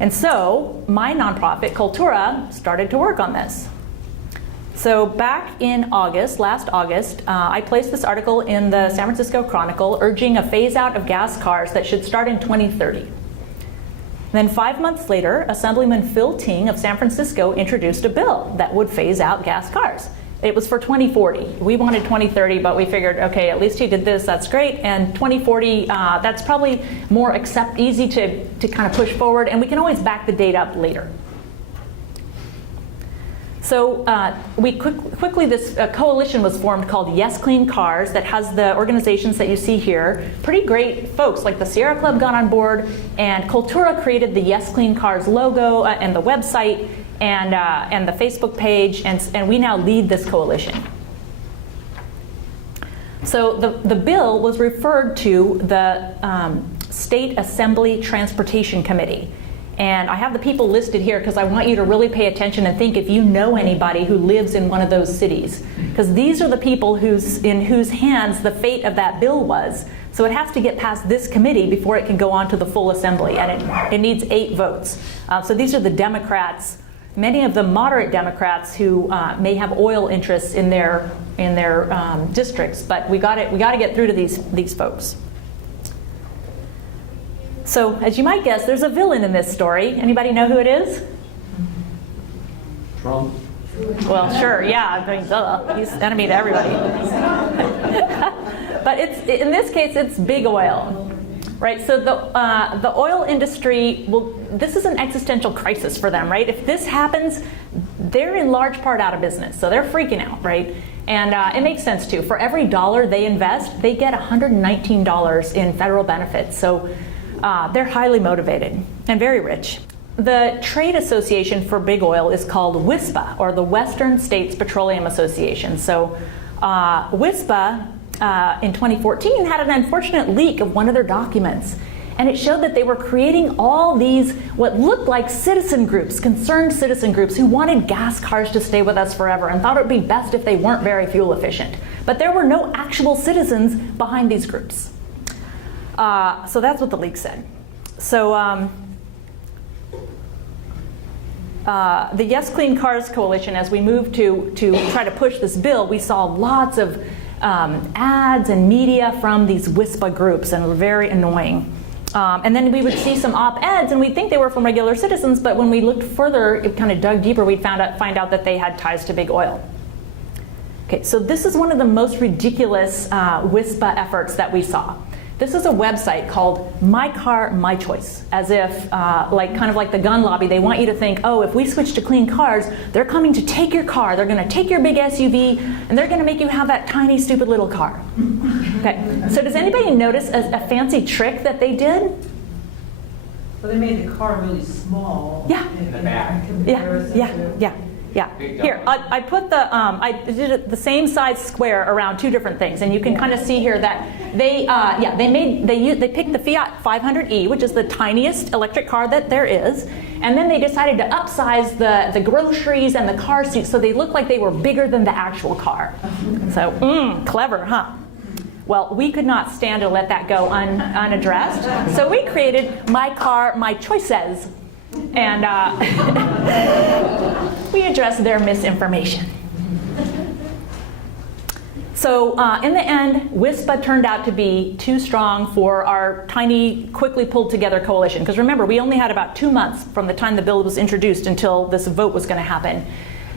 And so my nonprofit, Coltura, started to work on this. So back in August, last August, I placed this article in the San Francisco Chronicle urging a phase out of gas cars that should start in 2030. Then 5 months later, Assemblyman Phil Ting of San Francisco introduced a bill that would phase out gas cars. It was for 2040. We wanted 2030, but we figured, okay, at least he did this, that's great. And 2040, that's probably more easy to kind of push forward, and we can always back the date up later. So quickly this coalition was formed called Yes Clean Cars that has the organizations that you see here. Pretty great folks like the Sierra Club got on board, and Coltura created the Yes Clean Cars logo and the website and the Facebook page, and we now lead this coalition. So the bill was referred to the State Assembly Transportation Committee. And I have the people listed here because I want you to really pay attention and think if you know anybody who lives in one of those cities. Because these are the people in whose hands the fate of that bill was. So it has to get past this committee before it can go on to the full assembly. And it needs 8 votes. So these are the Democrats, many of the moderate Democrats who may have oil interests in their districts. But we got to get through to these folks. So, as you might guess, there's a villain in this story. Anybody know who it is? Trump. Well, sure, yeah. I mean, he's enemy to everybody. But in this case, it's big oil, right? So the oil industry, this is an existential crisis for them, right? If this happens, they're in large part out of business, so they're freaking out, right? And it makes sense too. For every dollar they invest, they get $119 in federal benefits. So. They're highly motivated and very rich. The trade association for big oil is called WISPA, or the Western States Petroleum Association. So WISPA in 2014 had an unfortunate leak of one of their documents. And it showed that they were creating all these what looked like citizen groups, concerned citizen groups who wanted gas cars to stay with us forever and thought it would be best if they weren't very fuel efficient. But there were no actual citizens behind these groups. So that's what the leak said. So the Yes Clean Cars Coalition, as we moved to try to push this bill, we saw lots of ads and media from these WISPA groups, and were very annoying. And then we would see some op-eds, and we'd think they were from regular citizens, but when we looked further, it kind of dug deeper, we'd find out that they had ties to big oil. Okay, so this is one of the most ridiculous WISPA efforts that we saw. This is a website called My Car, My Choice, as if, kind of like the gun lobby, they want you to think, oh, if we switch to clean cars, they're coming to take your car, they're going to take your big SUV, and they're going to make you have that tiny, stupid little car. Okay, so does anybody notice a fancy trick that they did? Well, they made the car really small. Yeah. In the back. Yeah. Here, I put I did it the same size square around 2 different things, and you can kind of see here that they picked the Fiat 500e, which is the tiniest electric car that there is, and then they decided to upsize the groceries and the car seats so they looked like they were bigger than the actual car. So, clever, huh? Well, we could not stand to let that go unaddressed, so we created My Car, My Choices. And we address their misinformation. So in the end, WISPA turned out to be too strong for our tiny, quickly pulled together coalition. Because remember, we only had about 2 months from the time the bill was introduced until this vote was going to happen.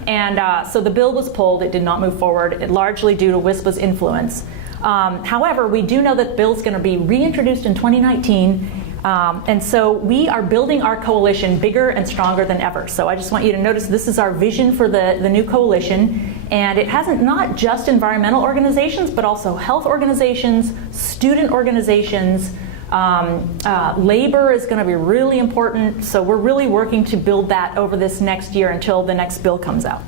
And so the bill was pulled. It did not move forward, largely due to WISPA's influence. However, we do know that the bill is going to be reintroduced in 2019. And so we are building our coalition bigger and stronger than ever. So I just want you to notice this is our vision for the new coalition. And it hasn't not just environmental organizations, but also health organizations, student organizations. Labor is going to be really important. So we're really working to build that over this next year until the next bill comes out.